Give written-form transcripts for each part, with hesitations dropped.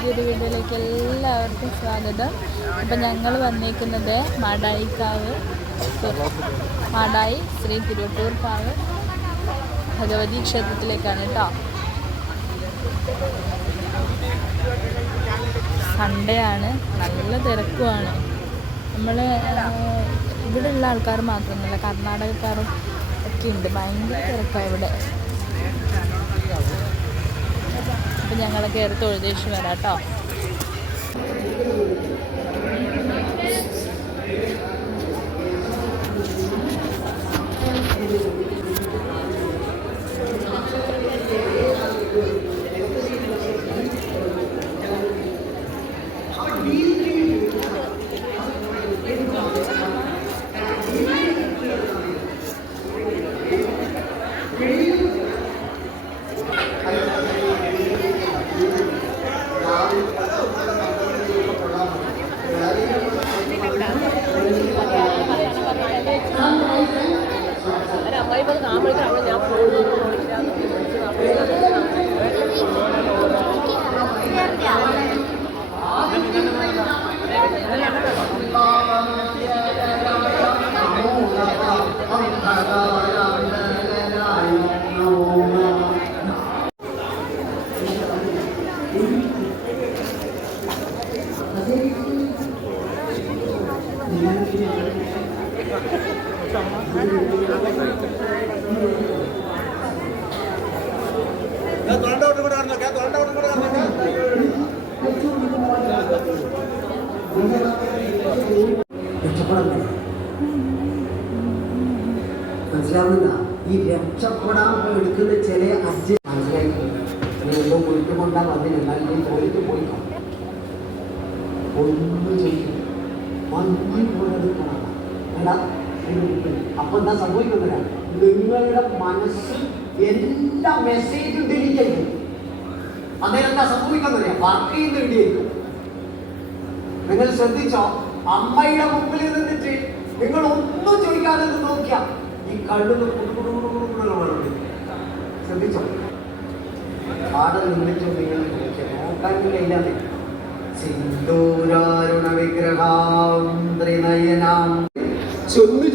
പുതിയൊരു വീഡിയോയിലേക്ക് എല്ലാവർക്കും സ്വാഗതം. അപ്പം ഞങ്ങൾ വന്നേക്കുന്നത് മാടായി ശ്രീ തിരുവട്ടൂർക്കാവ് ഭഗവതി ക്ഷേത്രത്തിലേക്കാണ് കേട്ടോ. സൺഡേ ആണ്, നല്ല തിരക്കുമാണ്. നമ്മൾ ഇവിടെയുള്ള ആൾക്കാർ മാത്രമൊന്നുമല്ല, കർണാടകക്കാരും ഒക്കെ ഉണ്ട്. ഭയങ്കര തിരക്കാണ് ഇവിടെ. അപ്പം ഞങ്ങൾ കയറി തൊഴുതേശ് വരാം കേട്ടോ. മനസ്സിലാവുന്ന ഈ രക്ഷപ്പെടാൻ എടുക്കുന്ന ചില അജ്ജ് മനസ്സിലാക്കി പോയിട്ട് കൊണ്ടാ വന്നില്ല. എന്നാലും പോയിട്ട് പോയിക്കോ, ഒന്നും ചെയ്യും വേണ്ട. അപ്പൊ എന്താ സംഭവിക്കുന്നില്ല, നിങ്ങളുടെ മനസ്സ് എല്ലാ മെസ്സേജും ഡിലീറ്റ് ചെയ്യും. അന്നേരം എന്താ സംഭവിക്കുന്നില്ല, വർക്ക് ചെയ്യുന്ന ഇടിയായിരിക്കും. നിങ്ങൾ ശ്രദ്ധിച്ചോ, അമ്മയുടെ മുമ്പിൽ നിന്നിട്ട് നിങ്ങൾ ഒന്നും ചോദിക്കാതെ നോക്കിയാ ഈ കണ്ണുന്ന് ശ്രദ്ധിച്ചോ. ആടെ നിന്നിട്ട് നിങ്ങൾ നോക്കാനില്ലാതെ സിന്ദൂരാരുണ വിഗ്രഹാം ത്രിനയനാം ചെന്ന്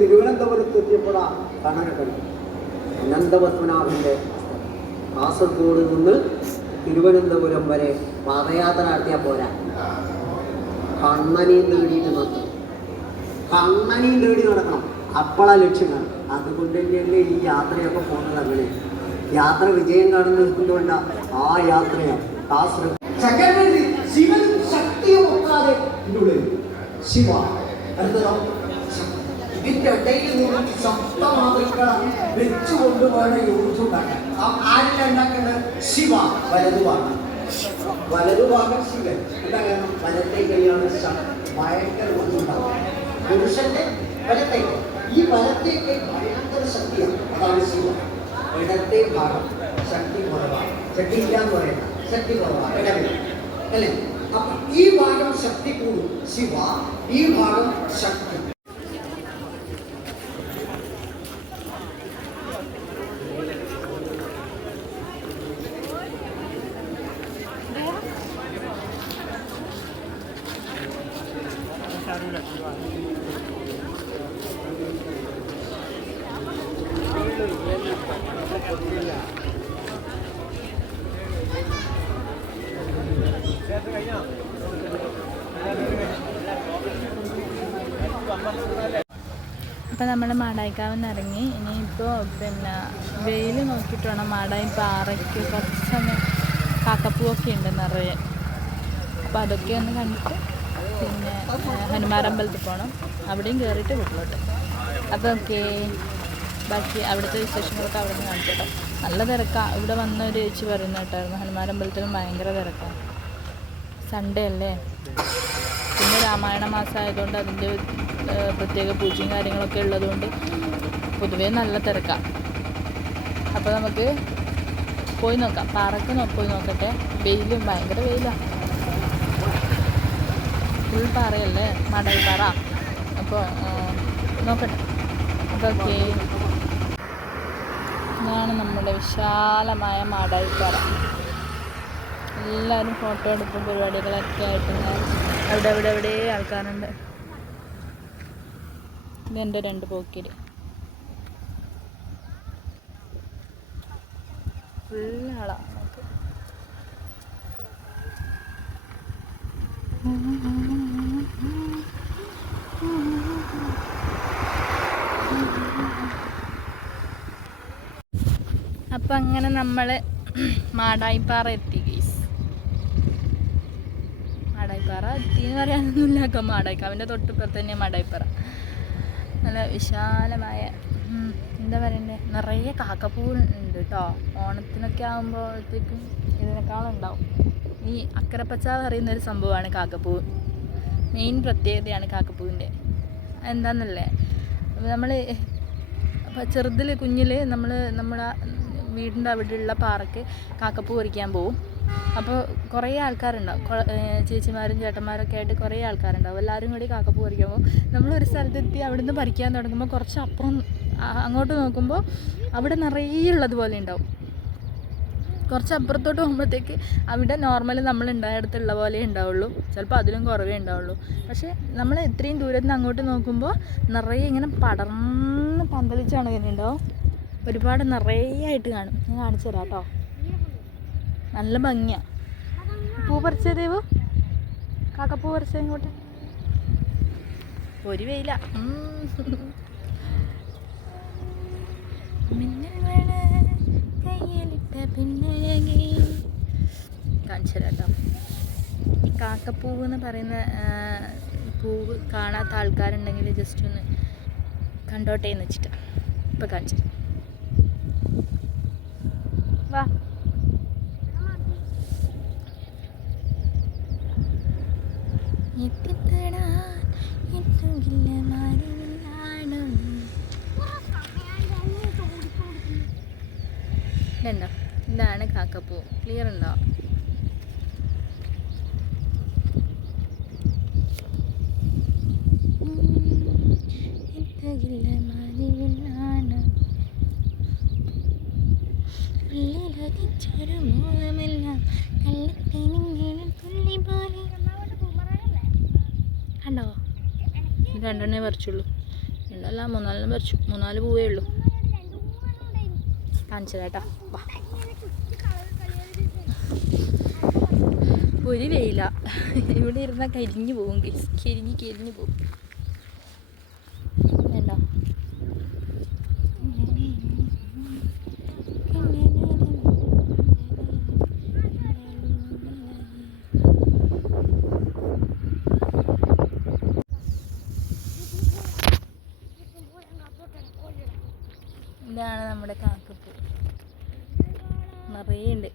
തിരുവനന്തപുരത്ത് എത്തിയപ്പോഴാ കാണാനെ കഴിയും. അനന്തപത്മനാഭന്റെ കാസർഗോഡ് നിന്ന് തിരുവനന്തപുരം വരെ പാദയാത്ര നടത്തിയാൽ പോരാ, കണ്ണനെയും തേടിയിട്ട് നടത്തണം. കണ്ണനെയും തേടി നടക്കണം, അപ്പോഴാ ലക്ഷ്യമാണ്. അതുകൊണ്ട് തന്നെയല്ലേ ഈ യാത്രയൊക്കെ പോകുന്നത്. അങ്ങനെ യാത്ര വിജയം കാണുന്നതുകൊണ്ട ആ യാത്രയാണ് കാസർഗോഡ്. ശിവനും ശക്തിയും ഒക്കാതെ ശിവ ഇതിന്റെ ഇടയിൽ നിന്ന് സപ്തമാതൃക്കളെ വെച്ചുകൊണ്ട് വേണം യോജിച്ചുണ്ടാക്കാൻ. ആരുടെ ഉണ്ടാക്കേണ്ടത്? ശിവ. വലതുഭാഗം ശിവൻ. എന്താ കാരണം? വലത്തെ കൈയാണ് ഭയങ്കര ഒന്നുണ്ടാവും. പുരുഷന്റെ വലത്തേക്ക്, ഈ വലത്തെ കൈ ഭയങ്കര ശക്തിയാണ്, അതാണ് ശിവ. ഇടത്തെ ഭാഗം ശക്തി കുറവാണ്. ശക്തി ഇല്ല എന്ന് പറയുന്നത് ശക്തി കുറവാണ്, ഇടവില്ല അല്ലേ? അപ്പൊ ഈ ഭാഗം ശക്തി കൂടും ശിവ, ഈ ഭാഗം ശക്തി. അപ്പം നമ്മൾ മാടായിക്കാവിൽ നിന്ന് ഇറങ്ങി. ഇനിയിപ്പോൾ വെയിൽ നോക്കിയിട്ട് വേണം. മാടായി പാറയ്ക്ക് കുറച്ച് സമയം കാക്കപ്പൂവൊക്കെ ഉണ്ട് നിറയെ. അപ്പോൾ അതൊക്കെ ഒന്ന് കണ്ടിട്ട് പിന്നെ ഹനുമാരമ്പലത്തിൽ പോകണം. അവിടെയും കയറിയിട്ട് വീട്ടിലോട്ട്. അപ്പോൾ ഓക്കെ, ബാക്കി അവിടുത്തെ വിശേഷങ്ങളൊക്കെ അവിടെ നിന്ന് കാണിച്ചിട്ടോ. നല്ല തിരക്കാണ്. ഇവിടെ വന്ന ഒരു ചേച്ചി പറയുന്ന കേട്ടായിരുന്നു, ഹനുമാരമ്പലത്തിലും ഭയങ്കര തിരക്കാണ്. സൺഡേ അല്ലേ, പിന്നെ രാമായണ മാസം ആയതുകൊണ്ട് അതിൻ്റെ പ്രത്യേക പൂജയും കാര്യങ്ങളൊക്കെ ഉള്ളതുകൊണ്ട് പൊതുവേ നല്ല തിരക്കാണ്. അപ്പോൾ നമുക്ക് പോയി നോക്കാം, പാറക്ക് പോയി നോക്കട്ടെ. വെയിലും ഭയങ്കര വെയിലാണ്, ഫുൾ പാറയല്ലേ മാടായി പാറ. അപ്പോൾ നോക്കട്ടെ. അപ്പോൾ ഓക്കെ, ഇതാണ് നമ്മുടെ വിശാലമായ മാടായി പാറ. എല്ലാവരും ഫോട്ടോ എടുപ്പും പരിപാടികളൊക്കെ ആയിട്ട് അവിടെ ആൾക്കാരുണ്ട്. ഇതെൻ്റെ 2 പോക്കിൽ ഫുള്ളാളാണ്. അപ്പം അങ്ങനെ നമ്മൾ മാടായിപ്പാറ എത്തി ഗൈസ്. മാടായിപ്പാറ എത്തിയെന്ന് പറയാനൊന്നുമില്ല, മാടായിക്കാവിൻ്റെ തൊട്ടിപ്പുറത്ത് തന്നെ മാടായിപ്പാറ. നല്ല വിശാലമായ എന്താ പറയണ്ടേ, നിറയെ കാക്കപ്പൂ ഉണ്ട് കേട്ടോ. ഓണത്തിനൊക്കെ ആകുമ്പോഴത്തേക്കും ഇതിനേക്കാളും ഉണ്ടാവും. ഈ അക്കരപ്പച്ച പറയുന്നൊരു സംഭവമാണ് കാക്കപ്പൂ. മെയിൻ പ്രത്യേകതയാണ് കാക്കപ്പൂവിൻ്റെ. എന്താണെന്നല്ലേ, നമ്മൾ ചെറുതിൽ കുഞ്ഞിൽ നമ്മുടെ വീടിൻ്റെ അവിടെയുള്ള പാറയ്ക്ക് കാക്കപ്പൂ പറിക്കാൻ പോവും. അപ്പോൾ കുറേ ആൾക്കാരുണ്ടാവും, ചേച്ചിമാരും ചേട്ടന്മാരൊക്കെ ആയിട്ട് കുറേ ആൾക്കാരുണ്ടാവും. എല്ലാവരും കൂടി കാക്കപ്പൂ പറിക്കാൻ പോകും. നമ്മളൊരു സ്ഥലത്തെത്തി അവിടെ നിന്ന് പറിക്കാൻ തുടങ്ങുമ്പോൾ കുറച്ച് അപ്പുറം അങ്ങോട്ട് നോക്കുമ്പോൾ അവിടെ നിറയെ ഉള്ളതുപോലെ ഉണ്ടാവും. കുറച്ച് അപ്പുറത്തോട്ട് പോകുമ്പോഴത്തേക്ക് അവിടെ നോർമൽ നമ്മൾ ഉണ്ടായിടത്തുള്ള പോലെ ഉണ്ടാവുള്ളൂ, ചിലപ്പോൾ അതിലും കുറവേ ഉണ്ടാവുള്ളൂ. പക്ഷേ നമ്മൾ ഇത്രയും ദൂരത്ത് നിന്ന് അങ്ങോട്ട് നോക്കുമ്പോൾ നിറയെ ഇങ്ങനെ പടർന്ന് പന്തലിച്ചാണ് വരുന്നുണ്ടാവും. ഒരുപാട് നിറയെ ആയിട്ട് കാണും. ഞാൻ കാണിച്ചു തരാം കേട്ടോ. നല്ല ഭംഗിയാണ്. പൂ പറിച്ചേ ദേവു, കാക്കപ്പൂ പറിച്ചേ ഇങ്ങോട്ട്. ഒരു വെയില കാണിച്ചു തരാം കേട്ടോ. ഈ കാക്കപ്പൂവ് എന്ന് പറയുന്ന പൂവ് കാണാത്ത ആൾക്കാരുണ്ടെങ്കിൽ ജസ്റ്റ് ഒന്ന് കണ്ടോട്ടെ എന്ന് വെച്ചിട്ടാണ് ഇപ്പം കാണിച്ചു. വാ, ഇതുണ്ടോ, ഇതാണ് കാക്കപ്പൂ. ക്ലിയർ ഉണ്ടോ? കണ്ടോ, 2 പറിച്ചുള്ളൂ. 2 3 പറിച്ചു. 3 പൂവേ ഉള്ളൂ. കാണിച്ചു കേട്ടോ. ഒരു വെയില, ഇവിടെ ഇരുന്നാൽ കരിഞ്ഞു പോകും. കരിഞ്ഞു പോകും. വേണ്ട, ഇതാണ് നമ്മുടെ കാക്കപ്പൂ. നിറയെ ഉണ്ട്.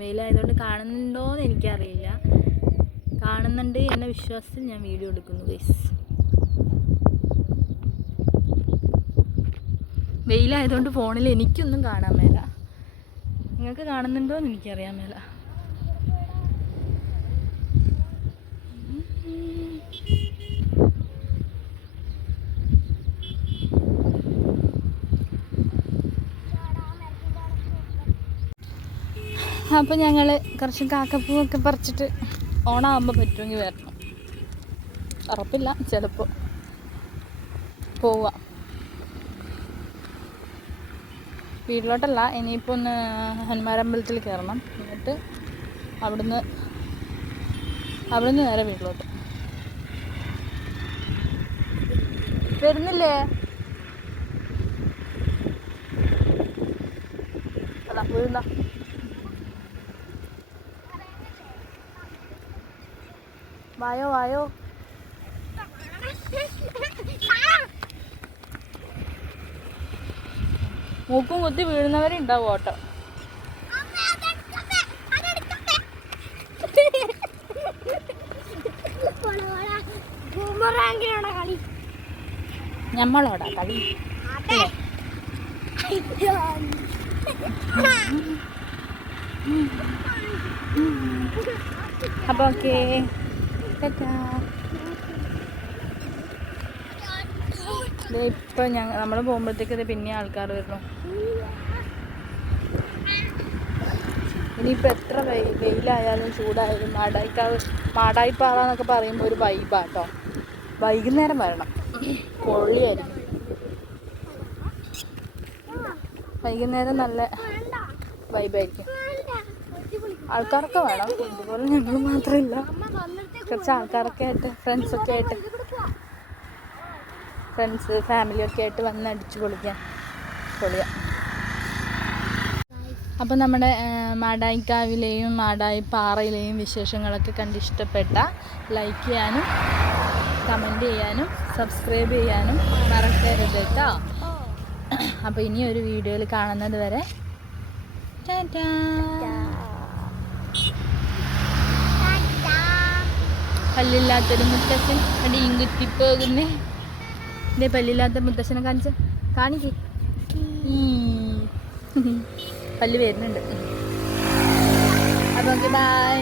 വെയിലായതുകൊണ്ട് കാണുന്നുണ്ടോയെന്ന് എനിക്കറിയില്ല. കാണുന്നുണ്ട് എന്ന വിശ്വാസത്തിൽ ഞാൻ വീഡിയോ എടുക്കുന്നു ഗൈസ്. വെയിലായതുകൊണ്ട് ഫോണിൽ എനിക്കൊന്നും കാണാൻ മേല. നിങ്ങൾക്ക് കാണുന്നുണ്ടോയെന്ന് എനിക്കറിയാൻ മേല. അപ്പോൾ ഞങ്ങൾ കുറച്ച് കാക്കപ്പൂവൊക്കെ പറിച്ചിട്ട് ഓണമാകുമ്പോൾ പറ്റുമെങ്കിൽ വരണം. ഉറപ്പില്ല, ചിലപ്പോൾ പോവാം. വീട്ടിലോട്ടല്ല, ഇനിയിപ്പോൾ ഒന്ന് ഹനുമാരമ്പലത്തിൽ കയറണം. എന്നിട്ട് അവിടുന്ന് നേരെ വീട്ടിലോട്ട്. വരുന്നില്ലേ? അതാ വീഴുന്ന വായോ. മൂക്കും കുത്തി വീഴുന്നവരെ ഉണ്ടാവും ഓട്ടം. ഞമ്മളോടാ കളി. അപ്പോൾ ഓക്കെ, ഇപ്പം നമ്മൾ പോകുമ്പോഴത്തേക്ക് ഇത് പിന്നെ ആൾക്കാർ വരുന്നു. ഇനിയിപ്പോൾ എത്ര വെയിലായാലും ചൂടായാലും മാടായിപ്പാറ എന്നൊക്കെ പറയുമ്പോൾ ഒരു വൈബാട്ടോ. വൈകുന്നേരം വരണം, പൊള്ളിയായിരിക്കും. വൈകുന്നേരം നല്ല വൈബായിരിക്കും. ആൾക്കാരൊക്കെ വേണം, ഇതുപോലെ ഞങ്ങൾ മാത്രമില്ല, കുറച്ച് ആൾക്കാരൊക്കെ ആയിട്ട് ഫ്രണ്ട്സൊക്കെ ആയിട്ട് ഫാമിലിയൊക്കെ ആയിട്ട് വന്ന് അടിച്ചു പൊളിക്കാം. അപ്പോൾ നമ്മുടെ മാടായിക്കാവിലെയും മാടായിപ്പാറയിലെയും വിശേഷങ്ങളൊക്കെ കണ്ടിഷ്ടപ്പെട്ട ലൈക്ക് ചെയ്യാനും കമൻറ്റ് ചെയ്യാനും സബ്സ്ക്രൈബ് ചെയ്യാനും മറക്കരുത് കേട്ടോ. അപ്പോൾ ഇനി ഒരു വീഡിയോയിൽ കാണുന്നത് വരെ ടാറ്റാ. പല്ലില്ലാത്തൊരു മുത്തശ്ശൻ അടിയും കുത്തിപ്പോകുന്നേ. ഇതേ പല്ലില്ലാത്ത മുത്തശ്ശനെ കാണിക്കേ. പല്ല് വരുന്നുണ്ട്. അപ്പോൾ ഓക്കെ, ബൈ.